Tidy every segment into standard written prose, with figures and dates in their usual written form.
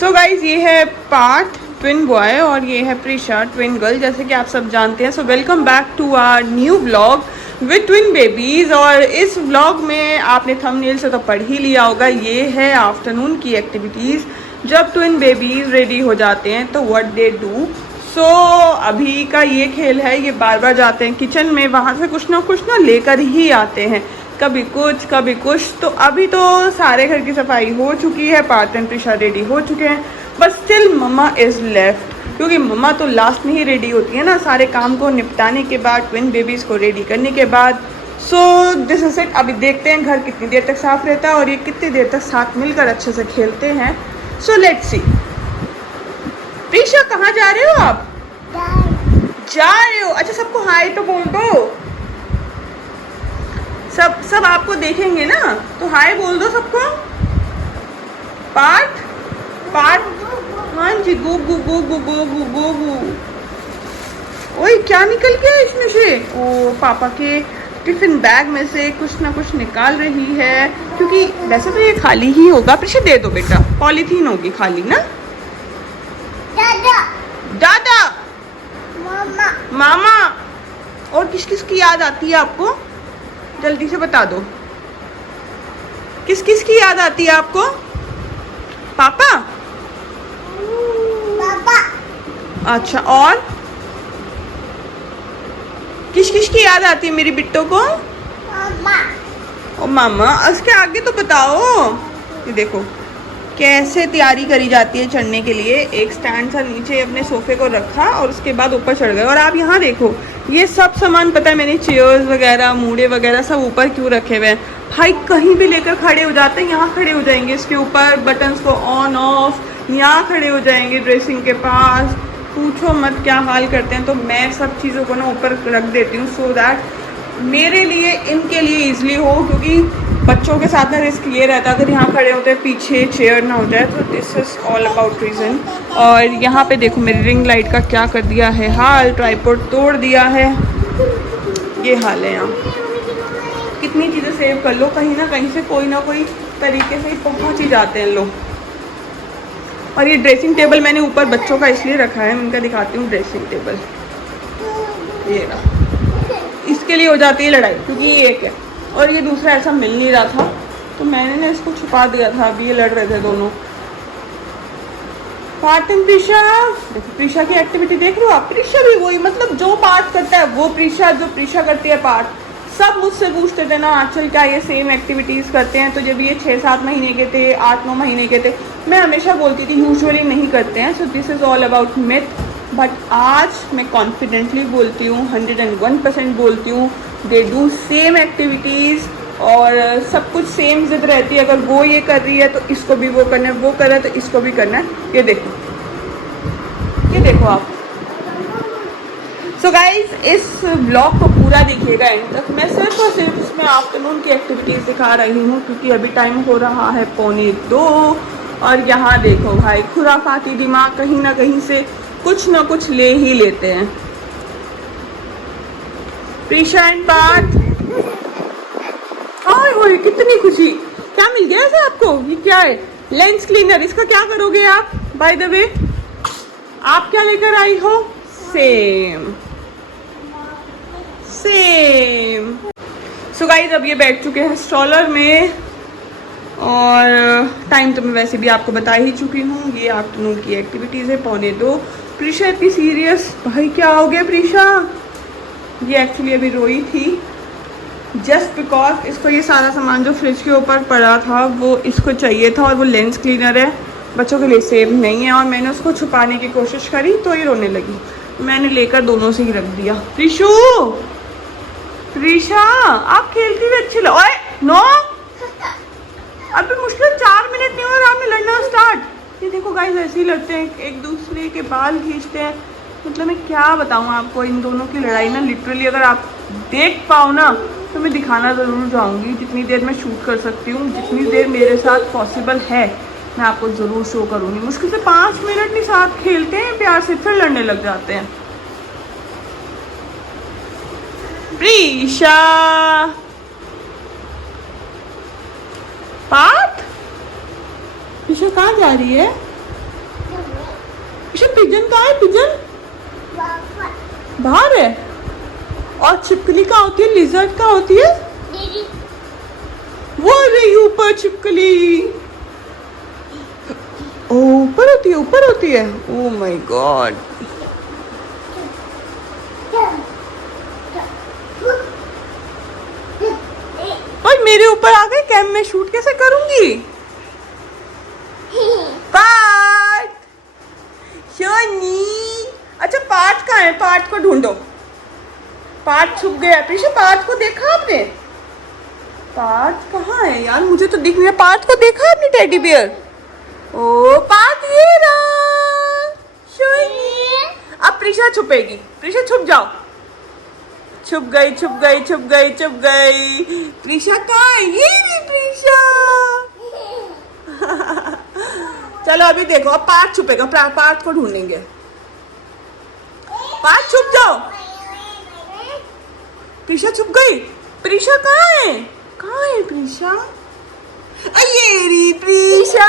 So guys ये है Partha twin boy और ये है प्रिशा ट्विन गर्ल, जैसे कि आप सब जानते हैं। So welcome back to our new vlog with twin babies. और इस व्लॉग में आपने थंबनेल से तो पढ़ ही लिया होगा, ये है आफ्टरनून की एक्टिविटीज़। जब ट्विन बेबीज़ रेडी हो जाते हैं तो व्हाट दे डू। सो अभी का ये खेल है, ये बार बार जाते हैं किचन में, वहाँ से कुछ ना लेकर ही आते हैं, कभी कुछ। तो अभी तो सारे घर की सफाई हो चुकी है, पार्थ एंड प्रिशा रेडी हो चुके हैं, but still mama is left, क्योंकि मम्मा तो लास्ट में ही रेडी होती है ना, सारे काम को निपटाने के बाद, ट्विन बेबीज़ को रेडी करने के बाद। So this is it. अभी देखते हैं घर कितनी देर तक साफ रहता है और ये कितनी देर तक साथ मिलकर अच्छे से खेलते हैं। So let's see. प्रिशा कहाँ जा रहे हो आप? जा रहे हो? अच्छा, सबको हाय तो बोल दो। सब आपको देखेंगे ना, तो हाय बोल दो सबको। पार्थ हाँ जी, गो गो गो गो गो गो गो गो। ओए क्या निकल गया इसमें से? ओ, पापा के टिफिन बैग में से कुछ ना कुछ निकाल रही है, क्योंकि वैसे तो ये खाली ही होगा। प्रिशा दे दो बेटा, पॉलीथीन होगी खाली ना। दादा मामा। और किस किस की याद आती है आपको? जल्दी से बता दो, किस किस की याद आती है आपको? पापा? अच्छा, और किस किस की याद आती है मेरी बिट्टो को? ओ मामा। उसके आगे तो बताओ। ये देखो कैसे तैयारी करी जाती है चढ़ने के लिए। एक स्टैंड सा नीचे अपने सोफे को रखा और उसके बाद ऊपर चढ़ गए। और आप यहाँ देखो, ये सब सामान पता है मैंने, चेयर्स वगैरह, मूड़े वगैरह सब ऊपर क्यों रखे हुए हैं भाई? कहीं भी लेकर खड़े हो जाते हैं, यहाँ खड़े हो जाएंगे इसके ऊपर, बटन्स को ऑन ऑफ, यहाँ खड़े हो जाएंगे ड्रेसिंग के पास, पूछो मत क्या हाल करते हैं। तो मैं सब चीज़ों को ना ऊपर रख देती हूँ, सो दैट मेरे लिए, इनके लिए ईजिली हो, क्योंकि बच्चों के साथ ना रिस्क ये रहता है अगर यहाँ खड़े होते हैं पीछे चेयर ना हो जाए। तो this is all about reason. और यहाँ पे देखो मेरी रिंग लाइट का क्या कर दिया है हाल, ट्राइपॉड तोड़ दिया है, ये हाल है यहाँ। कितनी चीज़ें सेव कर लो, कहीं ना कहीं से कोई ना कोई तरीके से पहुँच ही जाते हैं लोग। और ये ड्रेसिंग टेबल मैंने ऊपर बच्चों का इसलिए रखा है, उनका दिखाती हूँ ड्रेसिंग टेबल। ये रहा, इसके लिए हो जाती है लड़ाई, क्योंकि ये एक है और ये दूसरा ऐसा मिल नहीं रहा था, तो मैंने ना इसको छुपा दिया था। अभी ये लड़ रहे थे दोनों, पार्थ एंड प्रिशा। देखो प्रिशा की एक्टिविटी देख रहे हो आप? प्रिशा भी वही, मतलब जो पार्थ करता है वो प्रिशा, जो प्रिशा करती है पार्थ। सब मुझसे पूछते थे ना आंचल क्या ये सेम एक्टिविटीज़ करते हैं? तो जब ये 6-7 महीने के थे, 8-9 महीने के थे, मैं हमेशा बोलती थी यूजुअली नहीं करते हैं। So this is all about myth. But आज मैं कॉन्फिडेंटली बोलती हूँ, 101% बोलती हूँ, दे डू सेम एक्टिविटीज़ और सब कुछ सेम जिद रहती है। अगर वो ये कर रही है तो इसको भी वो करना है, वो कर रहा है तो इसको भी करना है। ये देखो आप। सो गाइज इस ब्लॉग को पूरा देखिएगा एंड तक। मैं सिर्फ और सिर्फ इसमें आफ्टरनून की एक्टिविटीज़ दिखा रही हूँ, क्योंकि अभी टाइम हो रहा है 1:45 और यहाँ देखो भाई, खुराफाती दिमाग कहीं ना कहीं से कुछ ना कुछ ले ही लेते हैं। प्रिशा एंड पार्थ, हाय होय कितनी खुशी। क्या मिल गया ऐसा आपको? ये क्या है? Lens cleaner. इसका क्या करोगे आप? बाय द वे आप क्या लेकर आई हो? सेम। सो गाइज अब ये बैठ चुके हैं स्ट्रॉलर में और टाइम तो मैं वैसे भी आपको बता ही चुकी हूँ। ये आफ्टरनून की एक्टिविटीज़ है 1:45। प्रिशा इतनी सीरियस, भाई क्या हो गया प्रिशा? ये एक्चुअली अभी रोई थी जस्ट बिकॉज इसको ये सारा सामान जो फ्रिज के ऊपर पड़ा था वो इसको चाहिए था, और वो लेंस क्लीनर है, बच्चों के लिए सेफ नहीं है। और मैंने उसको छुपाने की कोशिश करी तो ये रोने लगी, मैंने लेकर दोनों से ही रख दिया। प्रिशा आप खेलती हुई अच्छी लग। ओए नो, अभी मुश्किल 4 मिनट नहीं हो रहा, आपने लड़ना स्टार्ट। ये देखो गाइस ऐसे ही लड़ते हैं, एक दूसरे के बाल खींचते हैं। मतलब मैं क्या बताऊँ आपको, इन दोनों की लड़ाई ना लिटरली अगर आप देख पाओ ना तो मैं दिखाना ज़रूर जाऊँगी, जितनी देर मैं शूट कर सकती हूँ, जितनी देर मेरे साथ पॉसिबल है मैं आपको ज़रूर शो करूँगी। मुश्किल से 5 मिनट नहीं साथ खेलते हैं प्यार से, फिर लड़ने लग जाते हैं। प्रिशा, पार्थ, प्रिशा कहाँ जा रही है? इसे पिजन कहाँ है? पिजन बाहर है। और छिपकली कहाँ होती है? लिजर्ड कहाँ होती है? वो रही ऊपर छिपकली। ऊपर होती है, ऊपर होती है। Oh my God. और मेरे ऊपर आ गई कैम में शूट कैसे करूंगी? पार्ट शोनी। अच्छा पार्ट कहाँ है? पार्ट को ढूंढो। पार्ट छुप गया। पीछे पार्ट को देखा आपने? पार्ट कहाँ है यार? मुझे तो दिख नहीं रहा। पार्ट को देखा आपने? Teddy bear. ओ पार्ट ये रहा। शोनी। अब प्रीशा छुपेगी। प्रीशा छुप जाओ। छुप गई, छुप गई, छुप गई, छुप गई। प्रीशा कहाँ है? ये भी प्रीशा। चलो अभी देखो, अब पार्ट छुपेगा। पार्ट को ढूंढेंगे। पार्ट छुप जाओ। प्रीशा छुप गई। प्रीशा कहाँ है? कहाँ है प्रीशा? ये रही प्रीशा।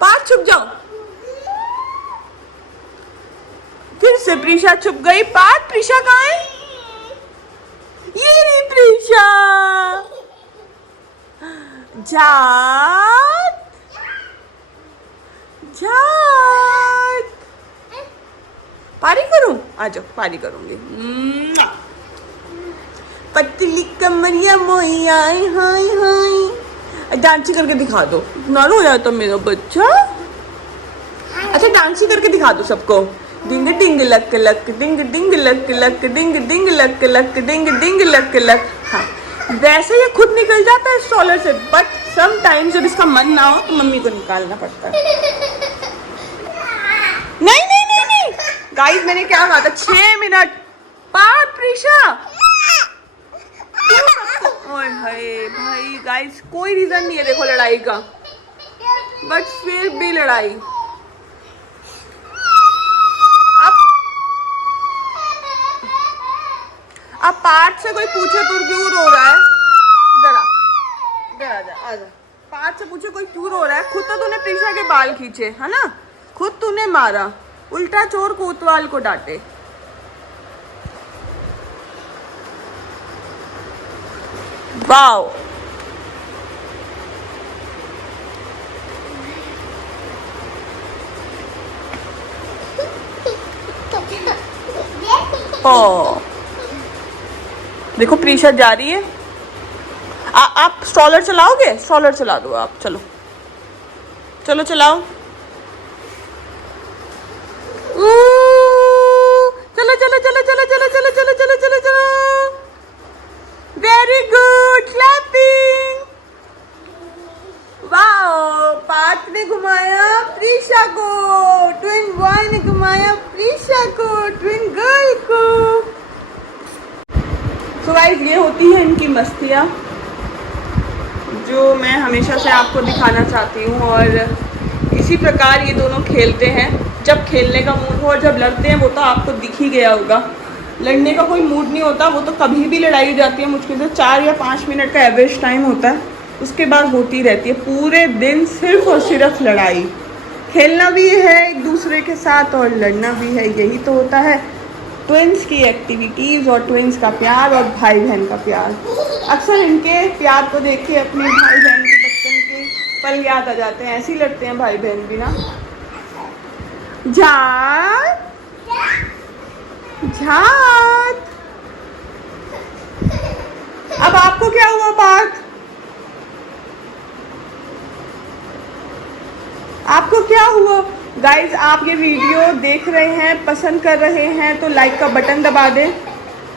पार्ट छुप जाओ। फिर से प्रीशा छुप गई। पार्ट प्रीशा कहाँ है? ये रही प्रीशा। जात जात। पारी करूं? आ जाओ पारी करूंगी। पतली कमरिया मोई आई हाय हाय। डांसी करके दिखा दो। नारो हो जाता मेरा बच्चा। अच्छा डांसी करके दिखा दो सबको। डिंग डिंग लक लक, डिंग डिंग लक लक, डिंग डिंग लक लक, डिंग डिंग लक लक। हाँ वैसे ये खुद निकल जाता है स्ट्रॉलर से, बट समटाइम्स जब इसका मन ना हो तो मम्मी को निकालना पड़ता है। नहीं नहीं नहीं नहीं गाइस, मैंने क्या कहा था? 6 मिनट। पार्ट प्रीशा। ओए हाय भाई गाइस, कोई रीजन नहीं है देखो लड़ाई का, बट फिर भी लड़ाई। अब पार्ट से कोई पूछे तू क्यों रो रहा है? इधर आ, इधर आजा, आजा। पार्ट से पूछे कोई क्यों रो रहा है? खुद तो तूने प्रीशा के बाल खींचे है ना, खुद तूने मारा, उल्टा चोर कोतवाल को डांटे। वाओ ओ देखो प्रीशा जा रही है। आप स्ट्रॉलर चलाओगे? स्ट्रॉलर चला दो आप। चलो चलो चलाओ। चलो चलो चलो चलो चलो चलो चलो चलो चलो चलो। Very good, clapping. Wow, Parth ने घुमाया प्रीशा को, ट्विन बॉय ने घुमाया प्रीशा को, ट्विन गर्ल को। सो गाइस ये होती है इनकी मस्तियाँ जो मैं हमेशा से आपको दिखाना चाहती हूँ, और इसी प्रकार ये दोनों खेलते हैं जब खेलने का मूड हो। और जब लड़ते हैं वो तो आपको दिख ही गया होगा, लड़ने का कोई मूड नहीं होता, वो तो कभी भी लड़ाई हो जाती है। मुश्किल से 4 या 5 मिनट का एवरेज टाइम होता है, उसके बाद होती रहती है। पूरे दिन सिर्फ और सिर्फ लड़ाई। खेलना भी है एक दूसरे के साथ और लड़ना भी है, यही तो होता है ट्विंस की एक्टिविटीज़ और ट्विंस का प्यार और भाई बहन का प्यार। अक्सर इनके प्यार को देख के अपने भाई बहन के बचपन के पल याद आ जाते हैं। ऐसे ही लड़ते हैं भाई बहन भी ना। जात जात। अब आपको क्या हुआ पार्थ? आपको क्या हुआ? गाइज आप ये वीडियो देख रहे हैं, पसंद कर रहे हैं तो लाइक का बटन दबा दें,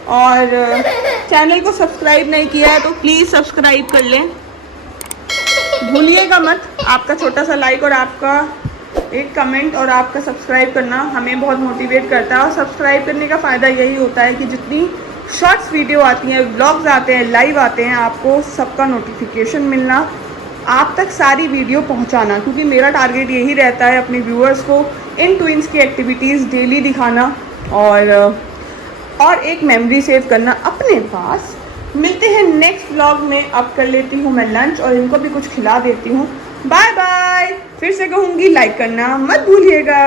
और चैनल को सब्सक्राइब नहीं किया है तो प्लीज़ सब्सक्राइब कर लें। भूलिएगा मत, आपका छोटा सा लाइक और आपका एक कमेंट और आपका सब्सक्राइब करना हमें बहुत मोटिवेट करता है। और सब्सक्राइब करने का फ़ायदा यही होता है कि जितनी शॉर्ट्स वीडियो आती हैं, व्लॉग्स आते हैं, लाइव आते हैं, आपको सबका नोटिफिकेशन मिलना, आप तक सारी वीडियो पहुंचाना। क्योंकि मेरा टारगेट यही रहता है अपने व्यूअर्स को इन ट्विंस की एक्टिविटीज़ डेली दिखाना और एक मेमोरी सेव करना अपने पास। मिलते हैं नेक्स्ट व्लॉग में। अब कर लेती हूँ मैं लंच और इनको भी कुछ खिला देती हूँ। Bye bye. फिर से कहूँगी लाइक करना मत भूलिएगा।